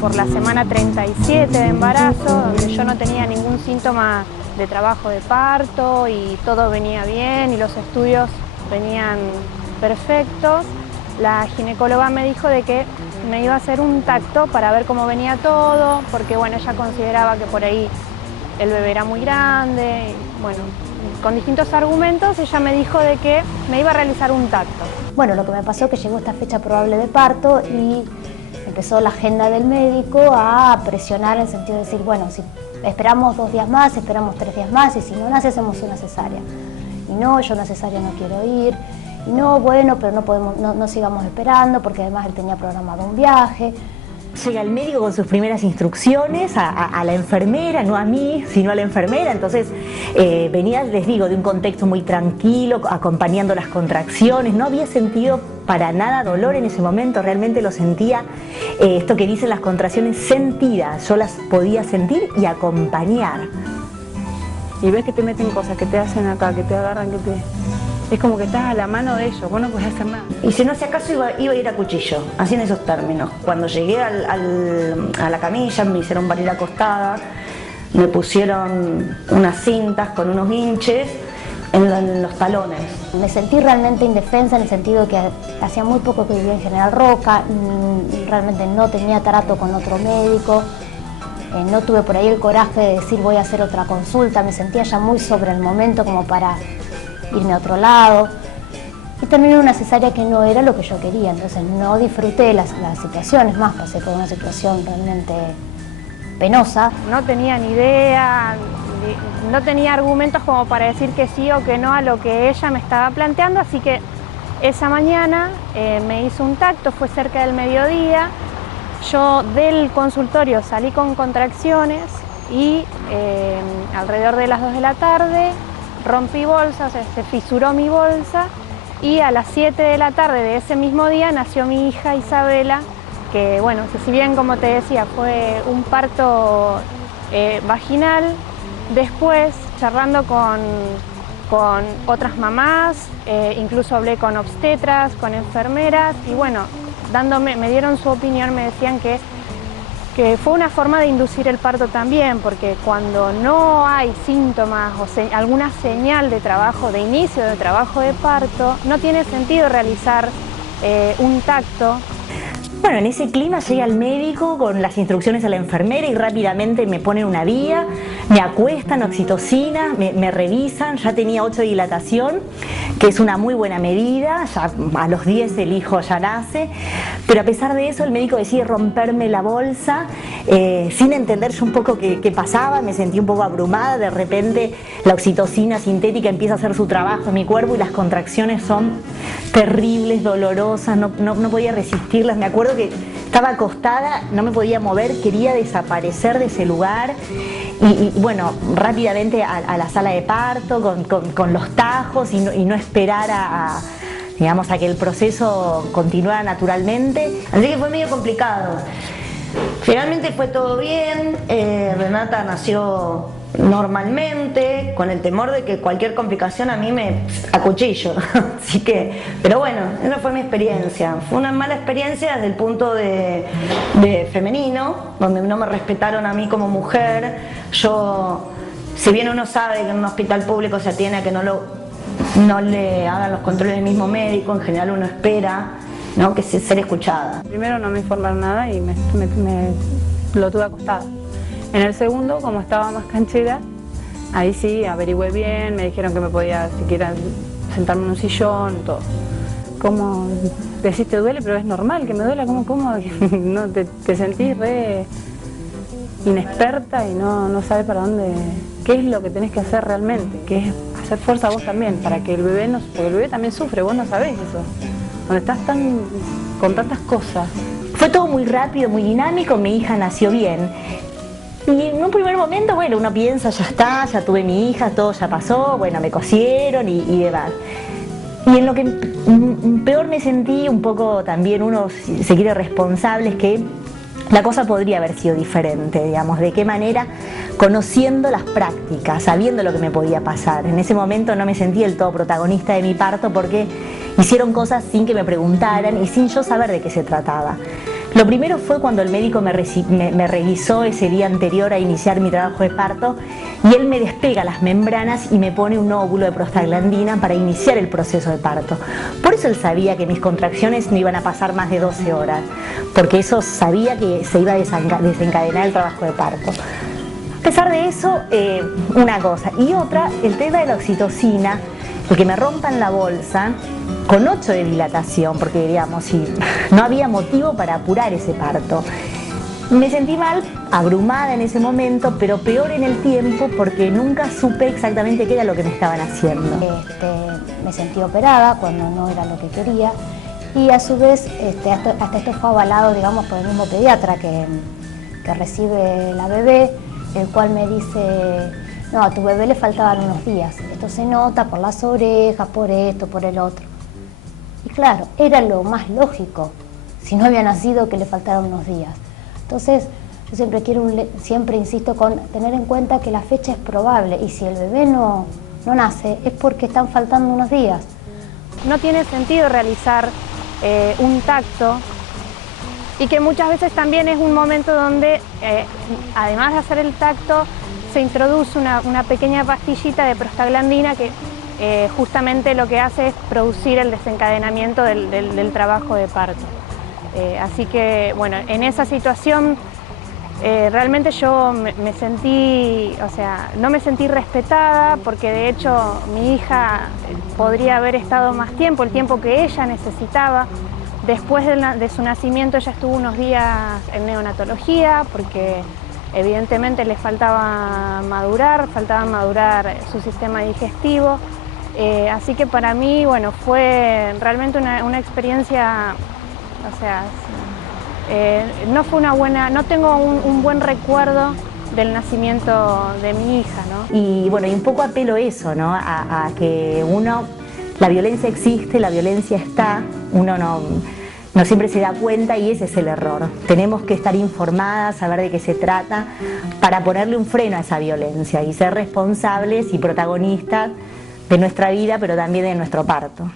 Por la semana 37 de embarazo, donde yo no tenía ningún síntoma de trabajo de parto y todo venía bien y los estudios venían perfectos, la ginecóloga me dijo de que me iba a hacer un tacto para ver cómo venía todo, porque bueno, ella consideraba que por ahí el bebé era muy grande, y, bueno, con distintos argumentos ella me dijo de que me iba a realizar un tacto. Bueno, lo que me pasó es que llegó esta fecha probable de parto y empezó la agenda del médico a presionar en el sentido de decir, bueno, si esperamos 2 días más, esperamos 3 días más y si no nace hacemos una cesárea. Y no, yo una cesárea no quiero ir. Y no, bueno, pero no podemos, no sigamos esperando porque además él tenía programado un viaje. Llega el médico con sus primeras instrucciones a la enfermera, no a mí, sino a la enfermera. Entonces venía, les digo, de un contexto muy tranquilo, acompañando las contracciones. No había sentido para nada dolor en ese momento, realmente lo sentía, esto que dicen las contracciones, sentidas. Yo las podía sentir y acompañar. Y ves que te meten cosas, que te hacen acá, que te agarran, que te... Es como que estás a la mano de ellos, vos no podés hacer nada. Y si no hacía caso iba a ir a cuchillo, así en esos términos. Cuando llegué a la camilla me hicieron parir acostada, me pusieron unas cintas con unos hinches en los talones. Me sentí realmente indefensa en el sentido que hacía muy poco que vivía en General Roca, realmente no tenía trato con otro médico, no tuve por ahí el coraje de decir voy a hacer otra consulta, me sentía ya muy sobre el momento como para irme a otro lado y terminé una cesárea que no era lo que yo quería, entonces no disfruté las situaciones, más pasé por una situación realmente penosa. No tenía ni idea, no tenía argumentos como para decir que sí o que no a lo que ella me estaba planteando, así que esa mañana me hizo un tacto, fue cerca del mediodía, yo del consultorio salí con contracciones y alrededor de las 2 de la tarde rompí bolsa, o sea, se fisuró mi bolsa y a las 7 de la tarde de ese mismo día nació mi hija Isabela, que bueno, que si bien como te decía fue un parto vaginal, después charlando con otras mamás, incluso hablé con obstetras, con enfermeras y bueno, me dieron su opinión, me decían que fue una forma de inducir el parto también, porque cuando no hay síntomas o alguna señal de trabajo, de inicio de trabajo de parto, no tiene sentido realizar un tacto. Bueno, en ese clima llega el médico con las instrucciones a la enfermera y rápidamente me ponen una vía, me acuestan, oxitocina, me revisan, ya tenía 8 de dilatación, que es una muy buena medida, ya a los 10 el hijo ya nace, pero a pesar de eso el médico decide romperme la bolsa, sin entender yo un poco qué pasaba, me sentí un poco abrumada, de repente la oxitocina sintética empieza a hacer su trabajo en mi cuerpo y las contracciones son terribles, dolorosas, no podía resistirlas, me acuerdo que estaba acostada, no me podía mover, quería desaparecer de ese lugar y bueno, rápidamente a la sala de parto con los tajos y no esperar digamos, a que el proceso continuara naturalmente, así que fue medio complicado. Finalmente fue todo bien, Renata nació normalmente, con el temor de que cualquier complicación a mí me acuchillo, así que, pero bueno, esa fue mi experiencia. Fue una mala experiencia desde el punto de femenino, donde no me respetaron a mí como mujer. Yo, si bien uno sabe que en un hospital público se atiene a que no le hagan los controles del mismo médico, en general uno espera, ¿no?, que ser escuchada. Primero no me informaron nada y lo tuve acostada. En el segundo, como estaba más canchera, ahí sí averigüé bien, me dijeron que me podía siquiera sentarme en un sillón, todo. Como decís, te duele, pero es normal que me duela, ¿cómo? No, te sentís re inexperta y no sabes para dónde, qué es lo que tenés que hacer realmente, que es hacer fuerza vos también, para que el bebé porque el bebé también sufre, vos no sabés eso, donde estás con tantas cosas. Fue todo muy rápido, muy dinámico, mi hija nació bien. Y en un primer momento, bueno, uno piensa, ya está, ya tuve mi hija, todo ya pasó, bueno, me cosieron y demás. Y en lo que peor me sentí, un poco también uno se quiere responsable, es que la cosa podría haber sido diferente, digamos, de qué manera conociendo las prácticas, sabiendo lo que me podía pasar. En ese momento no me sentí del todo protagonista de mi parto porque hicieron cosas sin que me preguntaran y sin yo saber de qué se trataba. Lo primero fue cuando el médico me revisó ese día anterior a iniciar mi trabajo de parto y él me despega las membranas y me pone un óvulo de prostaglandina para iniciar el proceso de parto. Por eso él sabía que mis contracciones no iban a pasar más de 12 horas, porque eso sabía que se iba a desencadenar el trabajo de parto. A pesar de eso, una cosa. Y otra, el tema de la oxitocina, el que me rompan la bolsa con 8 de dilatación, porque digamos, no había motivo para apurar ese parto. Me sentí mal, abrumada en ese momento, pero peor en el tiempo porque nunca supe exactamente qué era lo que me estaban haciendo. Me sentí operada cuando no era lo que quería y a su vez hasta esto fue avalado, digamos, por el mismo pediatra que recibe la bebé, el cual me dice: no, a tu bebé le faltaban unos días, esto se nota por las orejas, por esto, por el otro. Y claro, era lo más lógico, si no había nacido, que le faltaran unos días. Entonces, yo siempre insisto con tener en cuenta que la fecha es probable y si el bebé no nace es porque están faltando unos días. No tiene sentido realizar un tacto y que muchas veces también es un momento donde, además de hacer el tacto, se introduce una pequeña pastillita de prostaglandina que justamente lo que hace es producir el desencadenamiento del trabajo de parto. Así que, bueno, en esa situación realmente yo me sentí, o sea, no me sentí respetada porque de hecho mi hija podría haber estado más tiempo, el tiempo que ella necesitaba. Después de su nacimiento ella estuvo unos días en neonatología porque evidentemente le faltaba madurar su sistema digestivo. Así que para mí, bueno, fue realmente una experiencia, o sea, no fue una buena, no tengo un buen recuerdo del nacimiento de mi hija, ¿no? Y bueno, y un poco apelo eso, ¿no? A que la violencia existe, la violencia está, uno no siempre se da cuenta y ese es el error. Tenemos que estar informadas, saber de qué se trata para ponerle un freno a esa violencia y ser responsables y protagonistas de nuestra vida, pero también de nuestro parto.